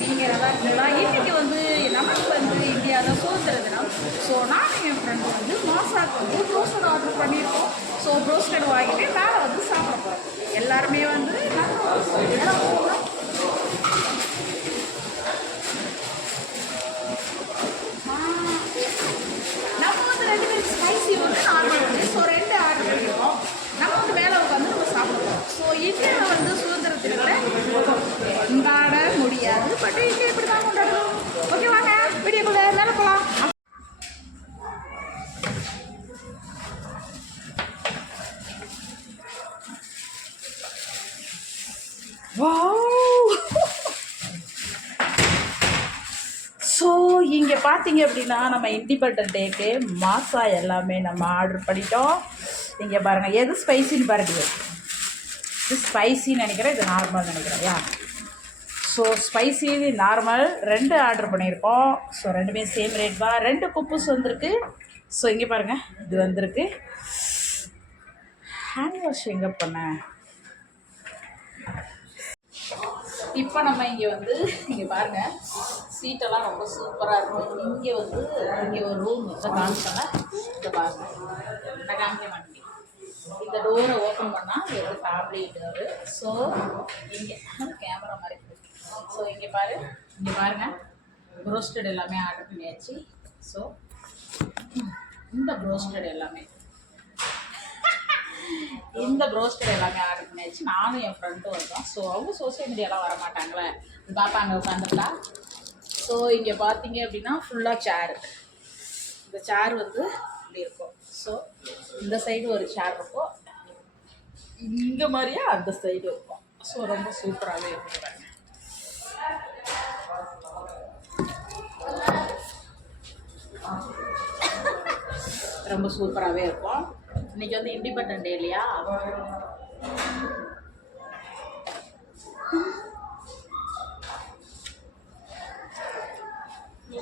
நீங்கள் நல்லா இருக்கீங்களா? இன்றைக்கி வந்து நமக்கு வந்து இந்தியா தான் சுதந்திர தினம். ஸோ நானும் என் ஃப்ரெண்டு வந்து மாசாக்கு வந்து ப்ரோஸ்டட் ஆர்டர் பண்ணியிருக்கோம். ஸோ ப்ரோஸ்டட் வாங்கிட்டு மேலே வந்து சாப்பிட போகிறோம். எல்லாருமே வந்து நம்ம வந்து 2 பேருக்கு ஸ்பைசி வந்து நார்மல் வந்து ஸோ 2 ஆர்டர் பண்ணியிருக்கோம். நம்ம வந்து மேலே உட்காந்து நம்ம சாப்பிடுவோம். ஸோ இந்தியாவில் வந்து சுதந்திர தினத்தை கொண்டாட முடியாது, பட் இங்கே இப்படி தான் கொண்டாடுவோம். ஓகே, வாங்க வீடியோக்குள்ள மேலே போகலாம். ஸோ இங்கே பார்த்தீங்க அப்படின்னா நம்ம இண்டிபெண்டன்ட் டேக்கு மாசா எல்லாமே நம்ம ஆர்டர் பண்ணிட்டோம். இங்கே பாருங்கள், எது ஸ்பைசின்னு பாருங்க. இது ஸ்பைசின்னு நினைக்கிறேன், இது நார்மல் நினைக்கிறேன். யா, ஸோ ஸ்பைசி நார்மல் 2 ஆர்டர் பண்ணியிருக்கோம். ஸோ 2மே சேம் ரேட் தான். 2 குப்பூஸ் வந்திருக்கு. ஸோ இங்கே பாருங்கள், இது வந்திருக்கு. ஹேண்ட் வாஷ் எங்கே பண்ணேன்? இப்போ நம்ம இங்கே வந்து இங்கே பாருங்கள், சீட்டெல்லாம் ரொம்ப சூப்பராக இருக்கும். இங்கே வந்து இங்கே ஒரு ரூம் வந்து காமிச்சாங்க. இதை பாருங்கள், நான் காமிக்க மாட்டேன். இந்த டோரை ஓப்பன் பண்ணால் இது வந்து ஃபேமிலி டோரு. ஸோ இங்கே கேமரா மாதிரி. ஸோ இங்கே பாருங்கள், ப்ரோஸ்டட் எல்லாமே ஆர்டர் பண்ணியாச்சு. ஸோ இந்த ப்ரோஸ்டட் எல்லாமே ஆர்டர் பண்ணியாச்சு. நானும் என் ஃப்ரெண்டும் வந்தோம். ஸோ அவங்க சோசியல் மீடியாலாம் வர மாட்டாங்களே, பார்ப்பாங்க உட்காந்துட்டா. ஸோ இங்கே பார்த்தீங்க அப்படின்னா ஃபுல்லாக சேரு. இந்த சேர் வந்து இப்படி இருக்கும். ஸோ இந்த சைடு ஒரு சேர் இருக்கும், இங்கே மாதிரியே அந்த சைடு இருக்கும். ஸோ ரொம்ப சூப்பராகவே இருக்குறாங்க. ரொம்ப சூப்பராகவே இருக்கும். இன்றைக்கி வந்து இண்டிபெண்டன்ட் டே இல்லையா?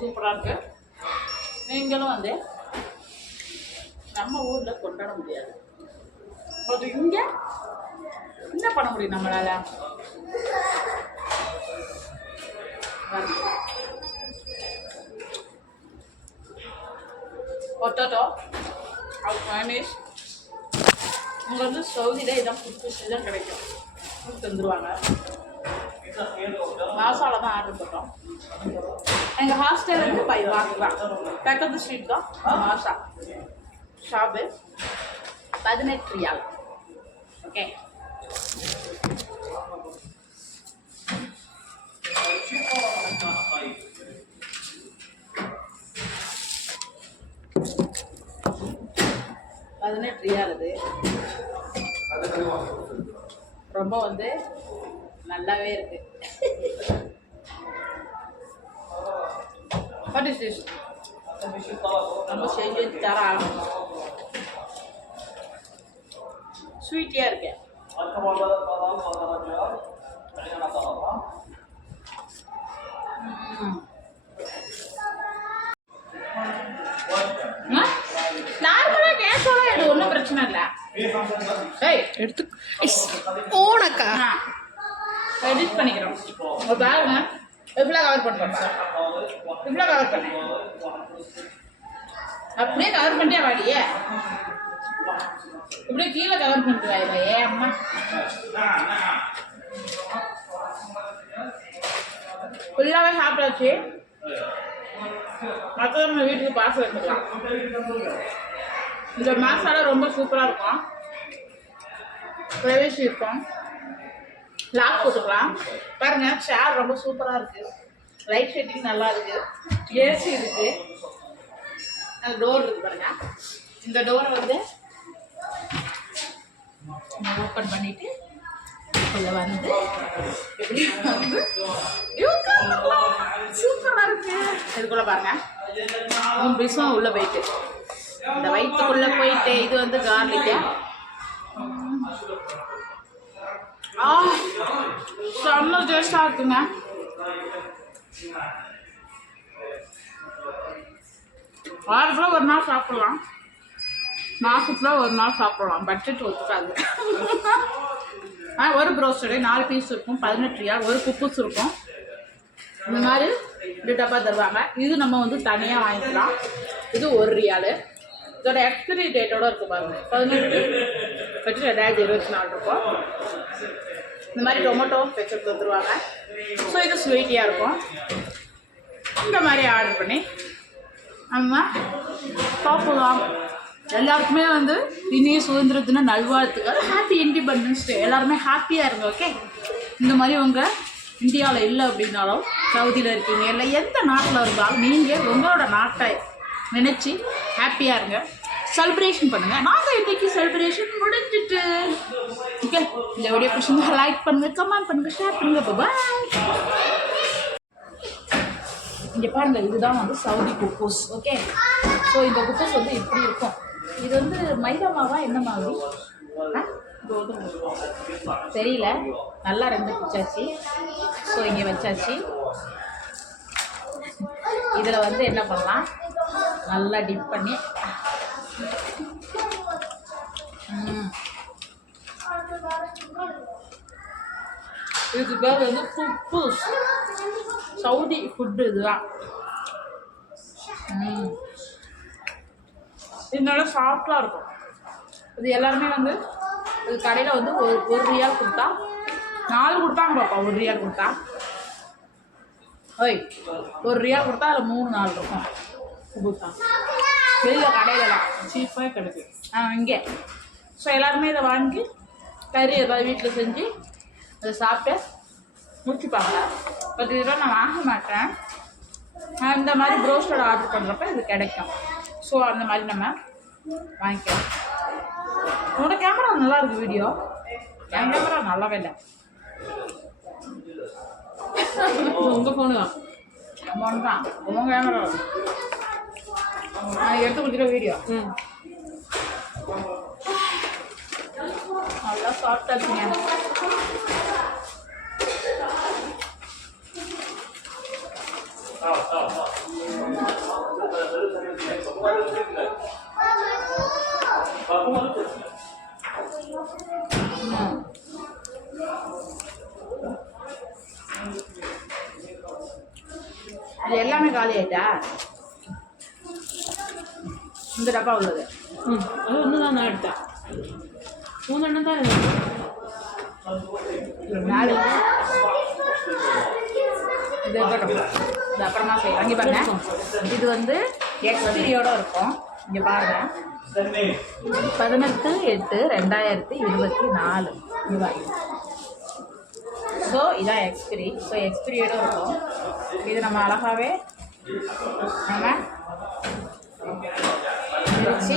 சூப்பராக இருக்கு. நீங்களும் வந்து நம்ம ஊரில் கொண்டாட முடியாது, அது இங்கே என்ன பண்ண முடியும் நம்மளால? பொட்டேட்டோ அது மைனஸ். இங்கே வந்து சவுதியில் இதான் புதுசு தான் கிடைக்கும், தந்துடுவாங்க. மாசால தான் ஆர்டர் பண்ணோம். எங்கள் ஹாஸ்டல் வந்து வாங்குவான் பக்கத்து ஸ்ட்ரீட் தான் மாசா ஷாப்பு. 18 ரியால். ஓகே, அது ரொம்ப வந்து நல்லாவே இருக்கு. What is this? நம்ம செஞ்சு தர ஸ்வீட்டியாக இருக்கு. நார்மலாக கேஸோட இது ஒன்றும் பிரச்சனை இல்லை. எடுத்து ஓனக்கா எடிட் பண்ணிக்கிறோம். ஒரு பாருங்க, எவ்வளோ கவர் பண்ணுறோம், இவ்வளோ கவர் பண்ணேன். அப்படியே கவர் பண்ணிட்டே வாடியே, இப்படியே கீழே கவர் பண்ணிட்டு வாயிலே அம்மா. ஃபுல்லாகவே சாப்பிட்டாச்சு. மற்ற நம்ம வீட்டுக்கு பார்சல் எடுத்துக்கலாம். இந்த மசாலா ரொம்ப சூப்பராக இருக்கும், ஃப்ரெஷ் இருக்கும். லாக் போட்டுக்கலாம். பாருங்கள், சேர் ரொம்ப சூப்பராக இருக்குது, லைட் செட்டிங் நல்லா இருக்குது, ஏசி இருக்குது, அது டோர் இருக்குது பாருங்கள். இந்த டோரை வந்து ஓப்பன் பண்ணிவிட்டு உள்ள வந்து எப்படி வந்து சூப்பராக இருக்குது. இதுக்குள்ளே பாருங்கள், 3 பீஸும் உள்ளே போயிட்டு இந்த வயிற்றுக்குள்ளே போயிட்டு. இது வந்து கார்லிக்கு. செம்ம டேஸ்டாக இருக்குங்க. வாரத்தில் ஒரு நாள் சாப்பிட்லாம், மாதத்தில் ஒரு நாள் சாப்பிடலாம், பட்ஜெட் ஒத்துக்காது. ஒரு ப்ரோஸ்டடு 4 பீஸ் இருக்கும், 18 ரியால். ஒரு குப்பூஸ் இருக்கும், இந்த மாதிரி 2 டப்பா தருவாங்க. இது நம்ம வந்து தனியாக வாங்கிக்கலாம். இது 1 ரியாலு. இதோட எக்ஸ்பிரி டேட்டோட இருக்கும் பாருங்க, 18/8/2024 இருக்கும். இந்த மாதிரி டொமேட்டோ கெச்சப் தருவாங்க. ஸோ இது ஸ்வீட்டியாக இருக்கும். இந்த மாதிரி ஆர்டர் பண்ணி நம்ம சாப்பிடலாம். எல்லாருக்குமே வந்து இனிய சுதந்திர தின நல்வாழ்த்துக்கள். Happy independence day. எல்லாருமே ஹாப்பியாக இருங்க. ஓகே, இந்த மாதிரி உங்கள் இந்தியாவில் இல்லை அப்படின்னாலும் சவுதியில் இருக்கீங்க இல்லை எந்த நாட்டில் இருந்தாலும் நீங்கள் உங்களோட நாட்டை நினச்சி ஹாப்பியாக இருங்க, செலிப்ரேஷன் பண்ணுங்கள். நாங்கள் இன்றைக்கி செலிப்ரேஷன் முடிஞ்சிட்டு. ஓகே, இந்த வீடியோ பிடிச்சிருந்தா லைக் பண்ணுங்கள், கமெண்ட் பண்ணுங்கள், ஷேர் பண்ணுங்கள். பாய். இங்கே பாருங்கள், இதுதான் வந்து சவுதி குக்கூஸ். ஓகே, ஸோ இந்த குக்கூஸ் வந்து இப்படி இருக்கும். இது வந்து மைதா மாவா என்ன மாதிரி தெரியல. நல்லா 2 பிச்சாச்சு. ஸோ இங்கே வச்சாச்சு. இதில் வந்து என்ன பண்ணலாம், நல்லா டிப் பண்ணி இதுக்கு பேர் வந்து குக்கூஸ். சவுதி ஃபுட்டு இதுதான். இது நல்லா சாஃப்டாக இருக்கும். இது எல்லாருமே வந்து இது கடையில் வந்து ஒரு ரியால் கொடுத்தா 4 கொடுத்தாங்க பாப்பா. 1 ரியால் கொடுத்தா ஓய் 1 ரியால் கொடுத்தா அதில் 3-4 இருக்கும். கொடுத்தா வெளியில் கடையிலலாம் சீப்பாக கிடைக்கும். இங்கே ஸோ எல்லாருமே இதை வாங்கி கறி ஏதாவது வீட்டில் செஞ்சு அதை சாப்பிட்டு முடிச்சுப்பாங்க. பட் இதெல்லாம் நான் வாங்க மாட்டேன். இந்த மாதிரி ப்ரோஸ்டட் ஆர்டர் பண்ணுறப்ப இது கிடைக்கும். ஸோ அந்த மாதிரி நம்ம வாங்கிக்கலாம். உன்னோட கேமரா நல்லா இருக்குது. வீடியோ என் கேமரா நல்லாவே இல்லை. உங்கள் ஃபோனு தான் ஃபோன் தான் உங்கள் கேமரா நான் எடுத்து கொடுத்துருவேன் வீடியோ. நல்லா சாஃப்டாக இருக்குங்க. இது எல்லாமே காலி ஆயிட்டா? இந்த டப்பா உள்ளது அது ஒன்று தான் நான் எடுத்தேன். 3 எண்ணம் தான் இருக்கு. 4 இது இது அப்புறமா செய்யலாம். இங்கே பாருங்க, இது வந்து எக்ஸ்பீரியோட இருக்கும். இங்கே பாருங்க, 18/8/2024. இங்கே பாருங்க. ஸோ இதான் எக்ஸ்பிரி. ஸோ எக்ஸ்பிரியோட இருக்கும். இது நம்ம அழகாகவே நம்ம வச்சு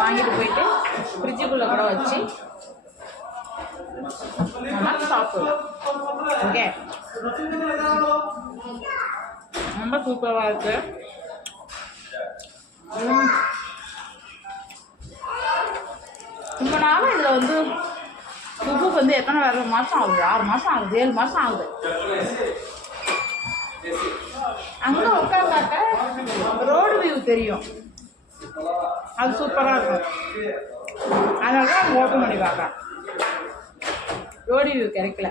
வாங்கிட்டு போயிட்டு ஃப்ரிட்ஜுக்குள்ளே கூட வச்சு நம்ம சாப்பிடலாம். ஓகே, ரொம்ப சூப்பராக இருக்கு. ரொம்ப நாள் இதில் வந்து உப்பு வந்து எத்தனை மாதம் ஆகுது? 6 மாதம் ஆகுது, 7 மாதம் ஆகுது. அங்கே உட்காந்தாக்க ரோடு வியூ தெரியும். அது சூப்பராக இருக்கும். அதனால தான் அங்கே ஓப்பன் பண்ணி பார்க்கலாம். ரோடு வியூ கிடைக்கல.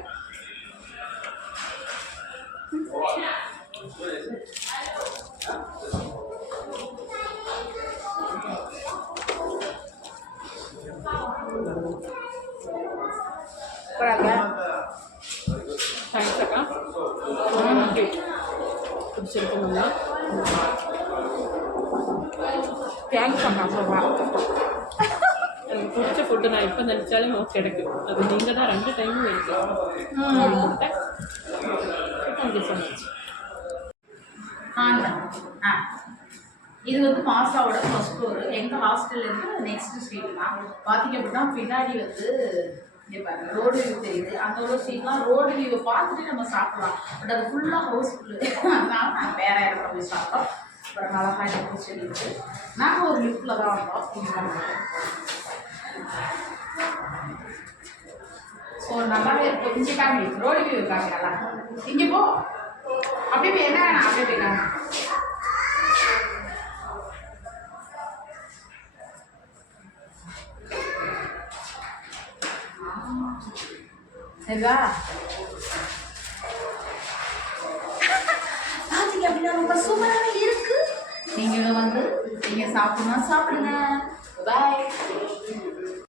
தேங்க்ஸ் அக்கா. பிடிச்சிருக்கோம்னா தேங்க்ஸ் அக்கா சொல்கிறேன். எனக்கு பிடிச்ச ஃபுட்டு நான் எப்போ நினச்சாலும் கிடைக்கும். அது நீங்கள் தான் 2 டைமும் எடுக்கலாம். Thank you so much. இது வந்து மாசாவோட ஃபர்ஸ்ட் ஃப்ளோர். எங்கள் ஹாஸ்டல்லேருந்து நெக்ஸ்ட் ஸ்ட்ரீட் தான். பார்த்தீங்க அப்படின்னா பின்னாடி வந்து இங்கே பாருங்கள் ரோடு வியூ தெரியுது. அந்த ஒரு ஸ்ட்ரீட்லாம் ரோடு வியூவை பார்த்துட்டு நம்ம சாப்பிடலாம். பட் அது ஃபுல்லாக ஹவுஸ்ஃபுல்லு. அதனால நாங்கள் வேற இடத்துல போய் சாப்பிட்டோம். அப்புறம் அழகாக டெம்பிள் செடி இருக்குது. நாங்கள் ஒரு லிஃப்ட்டில் தான் வந்தோம். ஸோ நல்லாவே இருக்கும். இங்கே காமி ரோடு வியூ இருக்காங்க நல்லா. இங்கே போ அப்படியே போய் என்ன வேணாம் அப்படியே போய்க்காங்க. சரிதா? ரொம்ப சூப்பராக இருக்கு. நீங்கள் வந்து நீங்கள் சாப்பிடுங்க. பாய்.